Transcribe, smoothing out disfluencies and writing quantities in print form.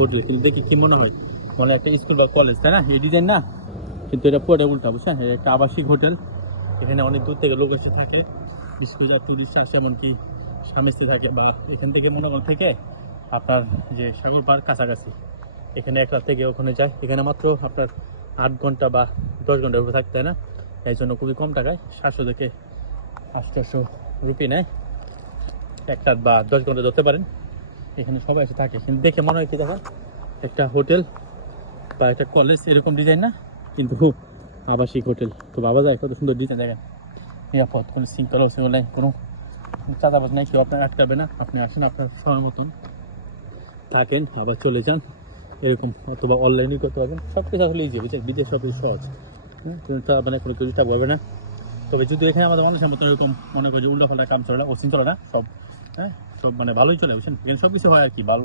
Hotel কিন্তু দেখি কি মনে হয় মানে একটা স্কুল বা কলেজ, তাই না? এই ডিজাইন না, কিন্তু এটা পুরোটা উল্টা, বুঝছেন? এটা একটা আবাসিক হোটেল। এখানে অনেক দূর থেকে লোক এসে থাকে, বিশেষ করে যারা টুরিস্ট আসে, এমনকি স্বামী স্ত্রী থাকে, বা এখান থেকে মনোবল থেকে আপনার যে সাগর পার কাছাকাছি, এখানে এক রাত থেকে ওখানে যায়। এখানে মাত্র আপনার 8 ঘন্টা বা 10 ঘন্টার উপরে থাকতে হয় না, এই জন্য খুবই কম টাকায় 700 থেকে 800 রুপি নেয় এক রাত বা 10 ঘন্টা ধরতে পারেন। এখানে সবাই এসে থাকে, কিন্তু দেখে মনে হয় কি দেখেন একটা হোটেল বা একটা কলেজ এরকম ডিজাইন না, কিন্তু আবাসিক হোটেল। তো বাবা যায়, কত সুন্দর ডিজাইন দেখেন, নিরাপদ, কোনো শৃঙ্খলা নাই, কোনো চাঁদাবাজ নাই, কেউ আপনার আটকাবে না। আপনি আসেন, আপনার সময় মতন থাকেন, আবার চলে যান এরকম, অথবা অনলাইনে করতে পারবেন। সব কিছু আসলে ইজি, বুঝছেন? বিদেশ সব কিছু সহজ, মানে কোনো কিছু টাকা পাবে না। তবে যদি এখানে আমাদের মানুষের মতো এরকম মনে করি যে উল্টাপাল্টা কাম চলে না, অচিন চলে না, সব হ্যাঁ সব মানে ভালোই চলে, বুঝছেন? এখানে সব কিছু হয় আর কি, ভালো